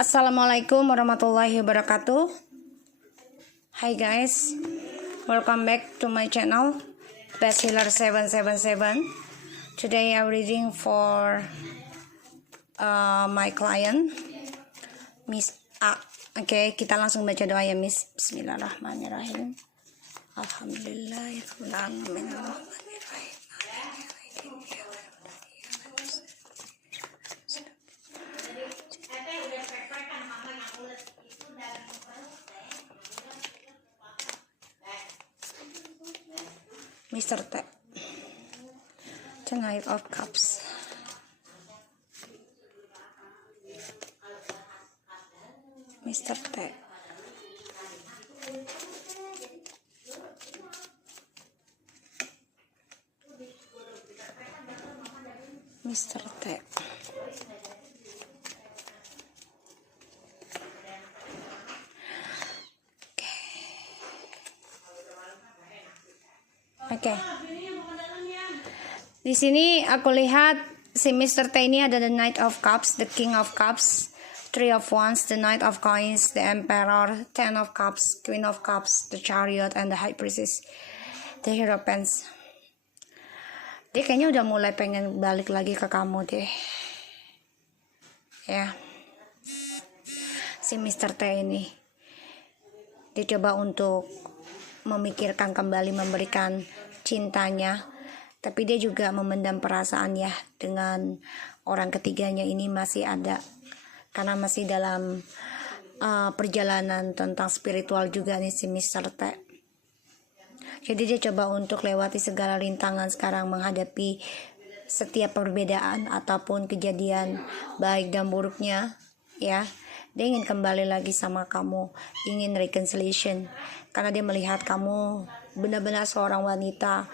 Assalamualaikum warahmatullahi wabarakatuh. Hi guys, welcome back to my channel Best Healer 777. Today I'm reading for my client Miss A. Oke, kita langsung baca doa ya Miss. Bismillahirrahmanirrahim. Alhamdulillahirabbil alamin. Mr. T. The Knight of Cups. Mr. T. Mr. T. Oke. Di sini aku lihat si Mr. T ini ada the Knight of Cups, the King of Cups, Three of Wands, the Knight of Coins, the Emperor, Ten of Cups, Queen of Cups, the Chariot, and the High Priestess, the Hierophant. Dia kayaknya udah mulai pengen balik lagi ke kamu deh. Ya. Si Mr. T ini. Dia coba untuk memikirkan kembali, memberikan cintanya, tapi dia juga memendam perasaan ya dengan orang ketiganya ini masih ada, karena masih dalam perjalanan tentang spiritual juga nih si Mr. T. Jadi dia coba untuk lewati segala rintangan sekarang, menghadapi setiap perbedaan ataupun kejadian baik dan buruknya ya. Dia ingin kembali lagi sama kamu, ingin reconciliation, karena dia melihat kamu benar-benar seorang wanita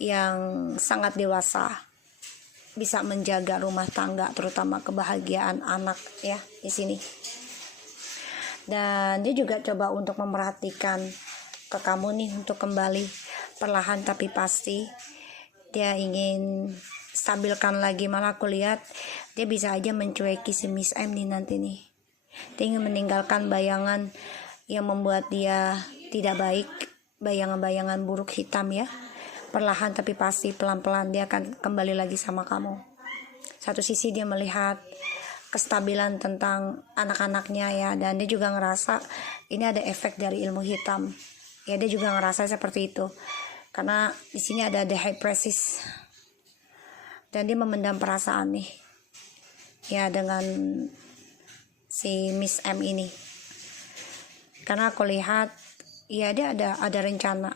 yang sangat dewasa, bisa menjaga rumah tangga, terutama kebahagiaan anak ya di sini. Dan dia juga coba untuk memperhatikan ke kamu nih untuk kembali perlahan tapi pasti. Dia ingin stabilkan lagi, malah aku lihat dia bisa aja mencueki si Miss M nih nanti nih. Dia ingin meninggalkan bayangan yang membuat dia tidak baik, bayangan-bayangan buruk hitam ya. Perlahan tapi pasti, pelan-pelan dia akan kembali lagi sama kamu. Satu sisi dia melihat kestabilan tentang anak-anaknya ya, dan dia juga ngerasa ini ada efek dari ilmu hitam. Ya, dia juga ngerasa seperti itu. Karena di sini ada the High Priestess. Dan dia memendam perasaan nih. Ya, dengan si Miss M ini. Karena aku lihat ya dia ada rencana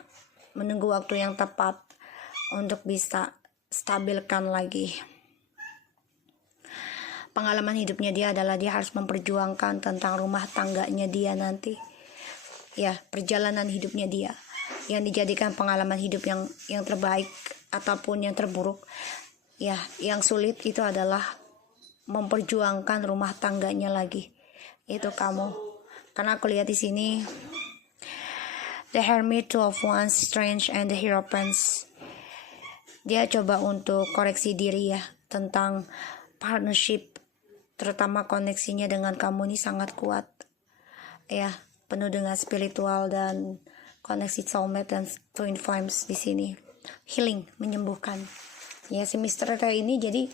menunggu waktu yang tepat untuk bisa stabilkan lagi. Pengalaman hidupnya dia adalah dia harus memperjuangkan tentang rumah tangganya dia nanti. Ya, perjalanan hidupnya dia yang dijadikan pengalaman hidup yang terbaik ataupun yang terburuk. Ya, yang sulit itu adalah memperjuangkan rumah tangganya lagi. Itu kamu. Karena aku lihat di sini the Hermit, Two of Wands, Strange, and the Hierophant. Dia coba untuk koreksi diri ya tentang partnership, terutama koneksinya dengan kamu ini sangat kuat. Ya, penuh dengan spiritual dan koneksi soulmate dan twin flames di sini. Healing, menyembuhkan. Ya, si Mr. T ini jadi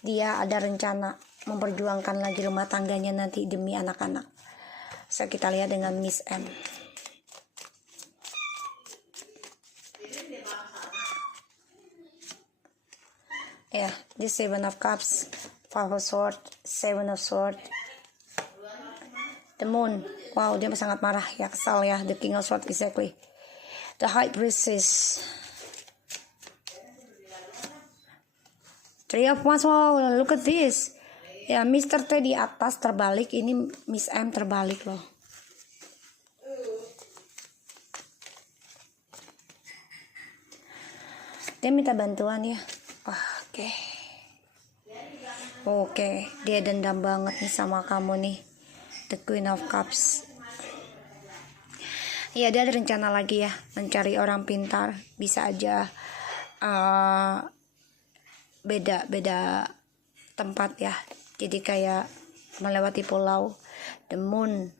dia ada rencana memperjuangkan lagi rumah tangganya nanti demi anak-anak. So, kita lihat dengan Miss M. Ya, the Seven of Cups, Five of Swords, Seven of Swords, the Moon. Wow, dia sangat marah ya, kesal ya. The King of Swords, exactly. The High Priestess, Three of Wands. Wow, look at this. Ya, Mr. T di atas terbalik, ini Miss M terbalik loh. Dia minta bantuan ya. Oke, dia dendam banget nih sama kamu nih. The Queen of Cups. Ya, dia ada rencana lagi ya, mencari orang pintar. Bisa aja beda tempat ya. Jadi kayak melewati pulau. The Moon,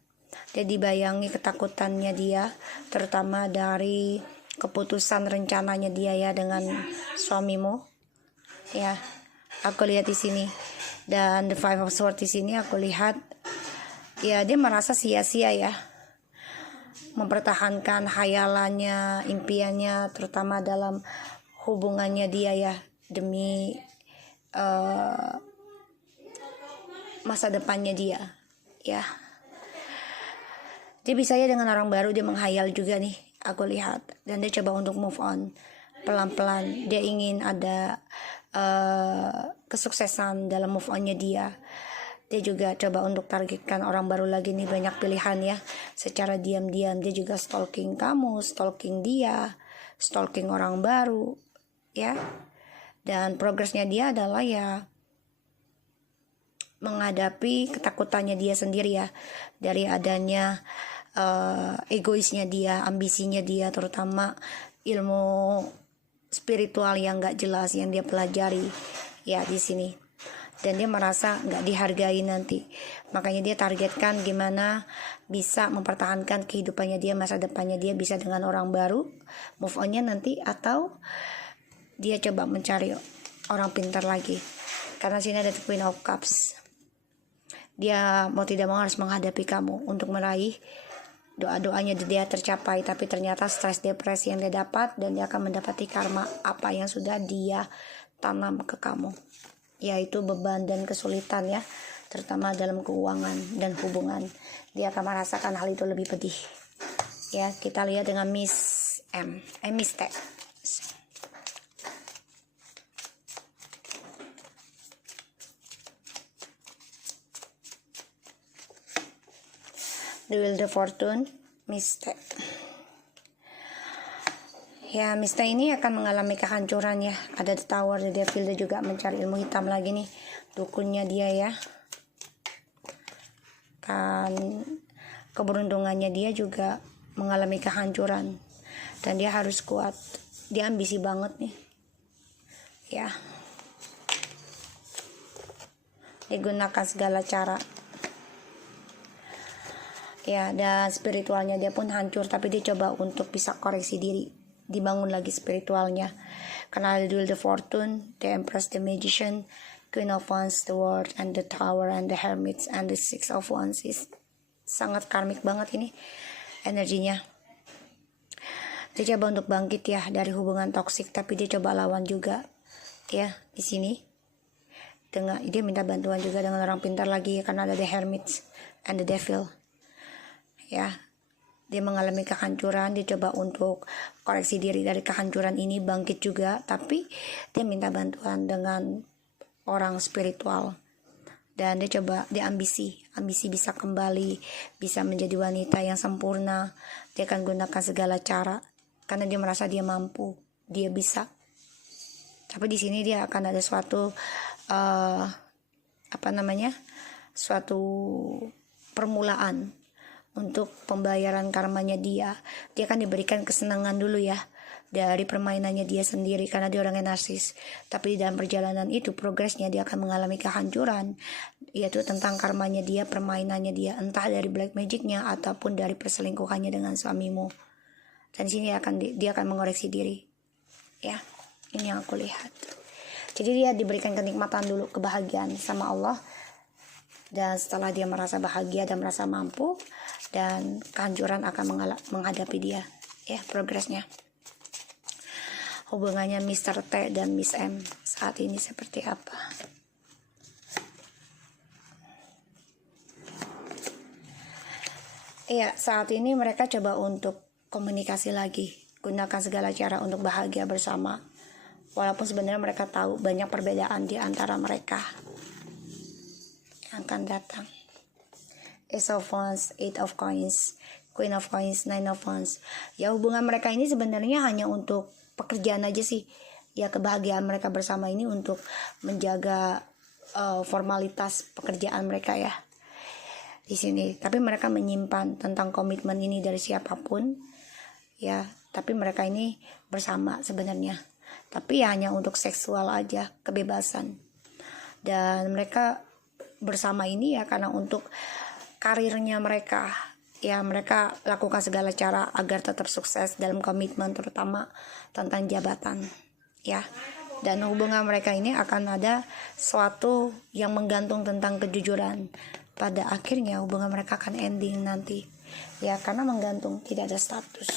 dia dibayangi ketakutannya dia, terutama dari keputusan rencananya dia ya dengan suamimu. Ya, aku lihat di sini. Dan the Five of Swords di sini aku lihat ya dia merasa sia-sia ya mempertahankan hayalannya, impiannya, terutama dalam hubungannya dia ya, demi masa depannya dia ya. Dia bisa ya dengan orang baru dia menghayal juga nih, aku lihat. Dan dia coba untuk move on pelan-pelan. Dia ingin ada kesuksesan dalam move onnya dia. Dia juga coba untuk targetkan orang baru lagi nih, banyak pilihan ya. Secara diam-diam dia juga stalking kamu, stalking dia, stalking orang baru ya. Dan progresnya dia adalah ya menghadapi ketakutannya dia sendiri ya, dari adanya egoisnya dia, ambisinya dia, terutama ilmu spiritual yang gak jelas yang dia pelajari ya di sini. Dan dia merasa gak dihargai nanti, makanya dia targetkan gimana bisa mempertahankan kehidupannya dia, masa depannya dia, bisa dengan orang baru move onnya nanti, atau dia coba mencari orang pintar lagi. Karena sini ada the Queen of Cups. Dia mau tidak mau harus menghadapi kamu untuk meraih doa-doanya dia tercapai, tapi ternyata stres depresi yang dia dapat, dan dia akan mendapati karma apa yang sudah dia tanam ke kamu, yaitu beban dan kesulitan ya, terutama dalam keuangan dan hubungan. Dia akan merasakan hal itu lebih pedih ya. Kita lihat dengan Miss T. The Wheel of Fortune, Miss T. Ya, Miss T ini akan mengalami kehancuran ya. Ada the Tower, the Devil, dia juga mencari ilmu hitam lagi nih, dukunnya dia ya. Kan keberuntungannya dia juga mengalami kehancuran, dan dia harus kuat. Dia ambisi banget nih ya. Dia gunakan segala cara ya, dan spiritualnya dia pun hancur, tapi dia coba untuk bisa koreksi diri, dibangun lagi spiritualnya. Karena ada Duel the Fortune, the Empress, the Magician, Queen of Wands, the World, and the Tower, and the Hermit, and the Six of Wands. Is sangat karmik banget ini energinya. Dia coba untuk bangkit ya dari hubungan toksik, tapi dia coba lawan juga ya di sini. Dengan dia minta bantuan juga dengan orang pintar lagi ya, karena ada the Hermit and the Devil ya. Dia mengalami kehancuran, dia coba untuk koreksi diri dari kehancuran ini, bangkit juga, tapi dia minta bantuan dengan orang spiritual. Dan dia coba, dia ambisi bisa kembali, bisa menjadi wanita yang sempurna. Dia akan gunakan segala cara karena dia merasa dia mampu, dia bisa. Tapi di sini dia akan ada suatu suatu permulaan untuk pembayaran karmanya dia. Dia akan diberikan kesenangan dulu ya dari permainannya dia sendiri, karena dia orang yang narsis. Tapi di dalam perjalanan itu, progresnya dia akan mengalami kehancuran, yaitu tentang karmanya dia, permainannya dia, entah dari black magicnya ataupun dari perselingkuhannya dengan suamimu. Dan di sini dia akan mengoreksi diri ya. Ini yang aku lihat. Jadi dia diberikan kenikmatan dulu, kebahagiaan sama Allah, dan setelah dia merasa bahagia dan merasa mampu, dan kehancuran akan menghadapi dia ya. Progresnya, hubungannya Mr. T dan Miss M saat ini seperti apa? Iya, saat ini mereka coba untuk komunikasi lagi, gunakan segala cara untuk bahagia bersama, walaupun sebenarnya mereka tahu banyak perbedaan di antara mereka yang akan datang. Ace of Wands, Eight of Coins, Queen of Coins, Nine of Wands. Ya, hubungan mereka ini sebenarnya hanya untuk pekerjaan aja sih. Ya, kebahagiaan mereka bersama ini untuk menjaga formalitas pekerjaan mereka ya di sini. Tapi mereka menyimpan tentang komitmen ini dari siapapun ya. Tapi mereka ini bersama sebenarnya. Tapi ya hanya untuk seksual aja, kebebasan. Dan mereka bersama ini ya karena untuk karirnya mereka. Ya, mereka lakukan segala cara agar tetap sukses dalam komitmen, terutama tentang jabatan. Ya, dan hubungan mereka ini akan ada suatu yang menggantung tentang kejujuran. Pada akhirnya hubungan mereka akan ending nanti. Ya, karena menggantung, tidak ada status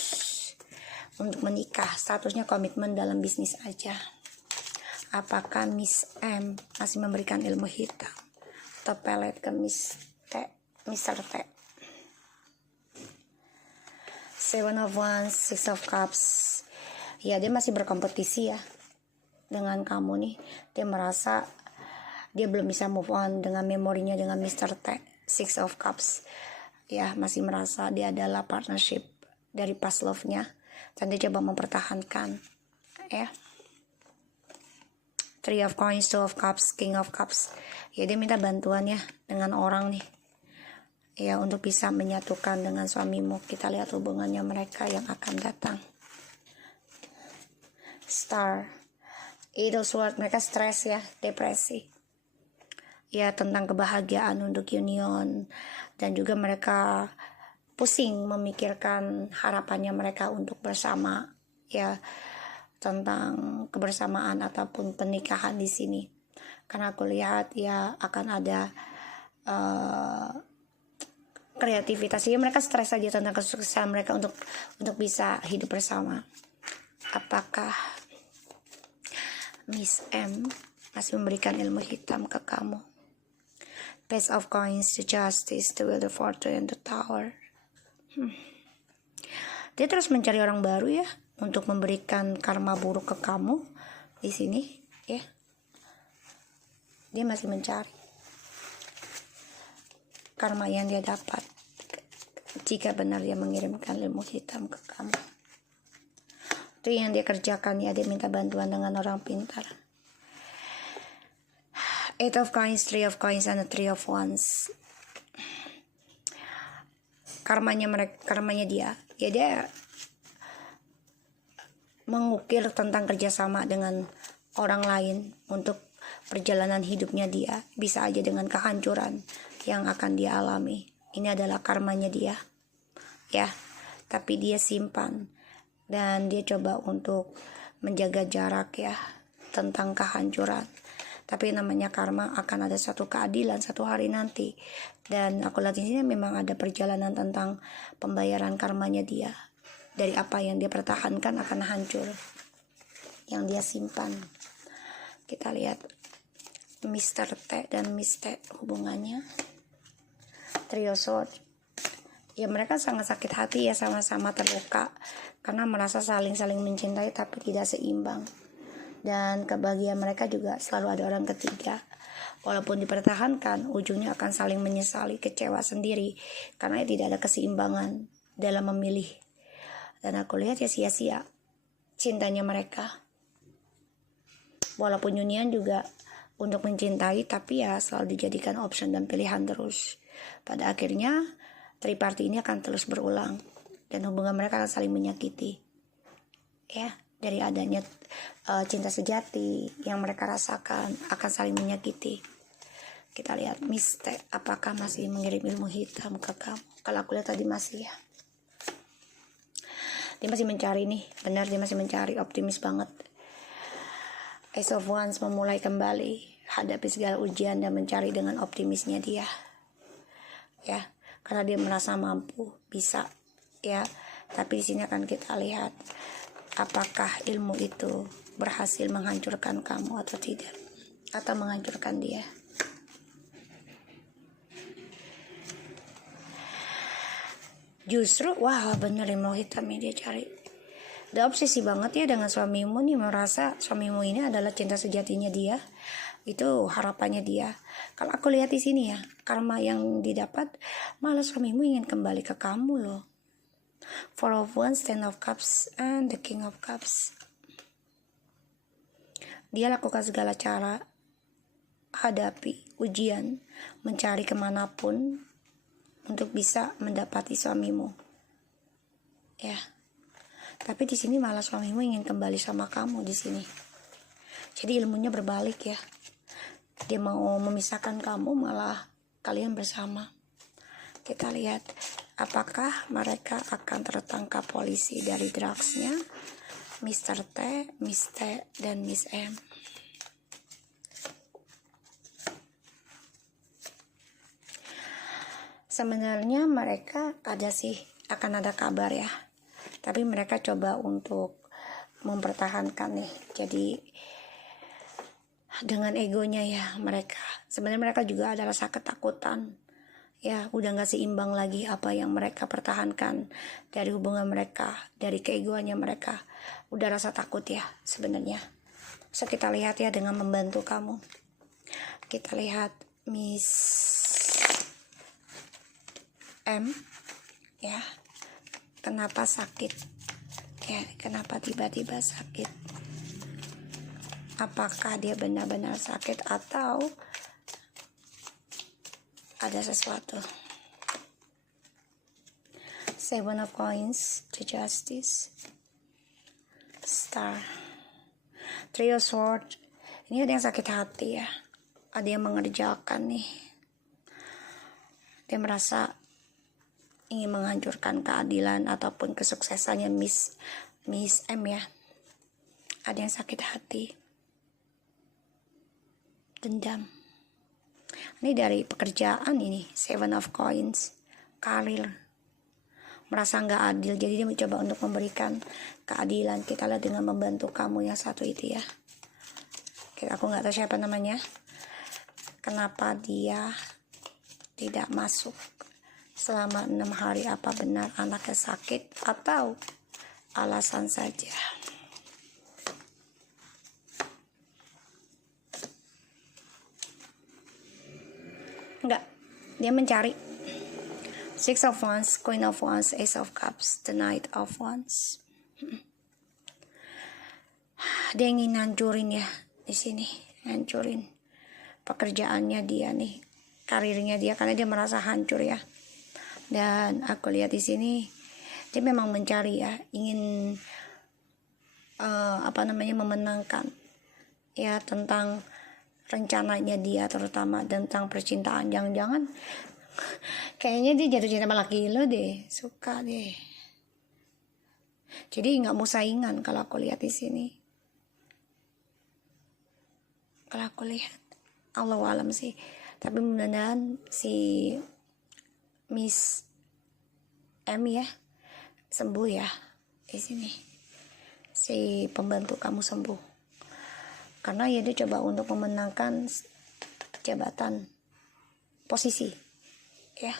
untuk menikah. Statusnya komitmen dalam bisnis aja. Apakah Miss M masih memberikan ilmu hitam atau pelet ke Mr. T? Seven of Wands, Six of Cups. Ya, dia masih berkompetisi ya dengan kamu nih. Dia merasa dia belum bisa move on dengan memorinya dengan Mr. T. Six of Cups. Ya, masih merasa dia adalah partnership dari past love-nya. Dan dia coba mempertahankan. Ya. Three of Coins, Two of Cups, King of Cups. Ya, dia minta bantuan ya dengan orang nih. Ya, untuk bisa menyatukan dengan suamimu. Kita lihat hubungannya mereka yang akan datang. Star, Eight of Swords, mereka stres ya, depresi. Ya, tentang kebahagiaan untuk union. Dan juga mereka pusing memikirkan harapannya mereka untuk bersama. Ya, tentang kebersamaan ataupun pernikahan di sini. Karena aku lihat ya akan ada kreativitas. Jadi mereka stres saja tentang kesuksesan mereka untuk bisa hidup bersama. Apakah Miss M masih memberikan ilmu hitam ke kamu? Page of Coins, the Justice, the Wheel of Fortune, and the Tower. Dia terus mencari orang baru ya untuk memberikan karma buruk ke kamu di sini ya. Dia masih mencari karma yang dia dapat jika benar dia mengirimkan ilmu hitam ke kamu. Itu yang dia kerjakan ya, dia minta bantuan dengan orang pintar. Eight of Coins, Three of Coins, and the Three of Wands. Karmanya dia ya, dia mengukir tentang kerjasama dengan orang lain untuk perjalanan hidupnya dia. Bisa aja dengan kehancuran yang akan dia alami. Ini adalah karmanya dia ya, tapi dia simpan dan dia coba untuk menjaga jarak ya tentang kehancuran. Tapi namanya karma, akan ada satu keadilan satu hari nanti. Dan aku lihat di sini memang ada perjalanan tentang pembayaran karmanya dia. Dari apa yang dia pertahankan akan hancur, yang dia simpan. Kita lihat Mr. T dan Miss T hubungannya. Trio Sword. Ya, mereka sangat sakit hati ya, sama-sama terluka karena merasa saling mencintai tapi tidak seimbang. Dan kebahagiaan mereka juga selalu ada orang ketiga. Walaupun dipertahankan, ujungnya akan saling menyesali, kecewa sendiri karena tidak ada keseimbangan dalam memilih. Dan aku lihat ya sia-sia cintanya mereka. Walaupun union juga untuk mencintai, tapi ya selalu dijadikan option dan pilihan terus. Pada akhirnya triparty ini akan terus berulang dan hubungan mereka akan saling menyakiti. Ya, dari adanya cinta sejati yang mereka rasakan akan saling menyakiti. Kita lihat Miss T, apakah masih mengirim ilmu hitam ke kamu? Kalau aku lihat tadi masih ya. Dia masih mencari nih, benar dia masih mencari, optimis banget. Ace of Wands memulai kembali, hadapi segala ujian dan mencari dengan optimisnya dia. Ya, karena dia merasa mampu, bisa, ya. Tapi di sini akan kita lihat apakah ilmu itu berhasil menghancurkan kamu atau tidak, atau menghancurkan dia. Justru, wah bener ilmu hitam ini dia cari. Dia obsesi banget ya dengan suamimu nih, merasa suamimu ini adalah cinta sejatinya dia. Itu harapannya dia. Kalau aku lihat di sini ya, karma yang didapat malah suamimu ingin kembali ke kamu loh. Four of Wands, Ten of Cups, and the King of Cups. Dia lakukan segala cara, hadapi ujian, mencari kemanapun untuk bisa mendapati suamimu. Ya. Tapi di sini malah suamimu ingin kembali sama kamu di sini. Jadi ilmunya berbalik ya. dia mau memisahkan kamu, malah kalian bersama. Kita lihat apakah mereka akan tertangkap polisi dari drugsnya, Mr. T, Miss T, dan Miss M. Sebenarnya mereka akan ada kabar ya, tapi mereka coba untuk mempertahankan nih. Jadi dengan egonya ya, sebenarnya mereka juga ada rasa ketakutan ya, udah gak seimbang lagi apa yang mereka pertahankan dari hubungan mereka, dari keegoannya mereka, udah rasa takut ya sebenarnya. So kita lihat ya dengan membantu kamu. Kita lihat Miss M ya, kenapa sakit ya, kenapa tiba-tiba sakit, apakah dia benar-benar sakit atau ada sesuatu. Seven of Coins, the Justice, Star, Three of Swords. Ini ada yang sakit hati ya, ada yang mengerjakan nih, dia merasa ingin menghancurkan keadilan ataupun kesuksesannya Miss M ya. Ada yang sakit hati, dendam. Ini dari pekerjaan, ini Seven of Coins, karir, merasa nggak adil, jadi dia mencoba untuk memberikan keadilan. Kita lihat dengan membantu kamu yang satu itu ya. Aku nggak tahu siapa namanya, kenapa dia tidak masuk selama 6 hari. Apa benar anaknya sakit atau alasan saja? Enggak, dia mencari. Six of Wands, Queen of Wands, Ace of Cups, the Knight of Wands. Dia ingin hancurin ya di sini, hancurin pekerjaannya dia nih, karirnya dia, karena dia merasa hancur ya. Dan aku lihat di sini dia memang mencari ya, ingin memenangkan ya tentang rencananya dia, terutama tentang percintaan. Jangan-jangan kayaknya dia jatuh cinta sama laki lo deh, suka deh. Jadi nggak mau saingan kalau aku lihat di sini. Kalau aku lihat, Allahu alam sih. Tapi mudah-mudahan si Miss M ya sembuh ya di sini. Si pembantu kamu sembuh. Karena ya dia coba untuk memenangkan jabatan, posisi ya.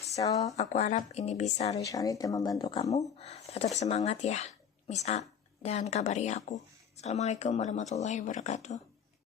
So aku harap ini bisa resonate dan membantu kamu. Tetap semangat ya Miss A, dan kabari aku. Assalamualaikum warahmatullahi wabarakatuh.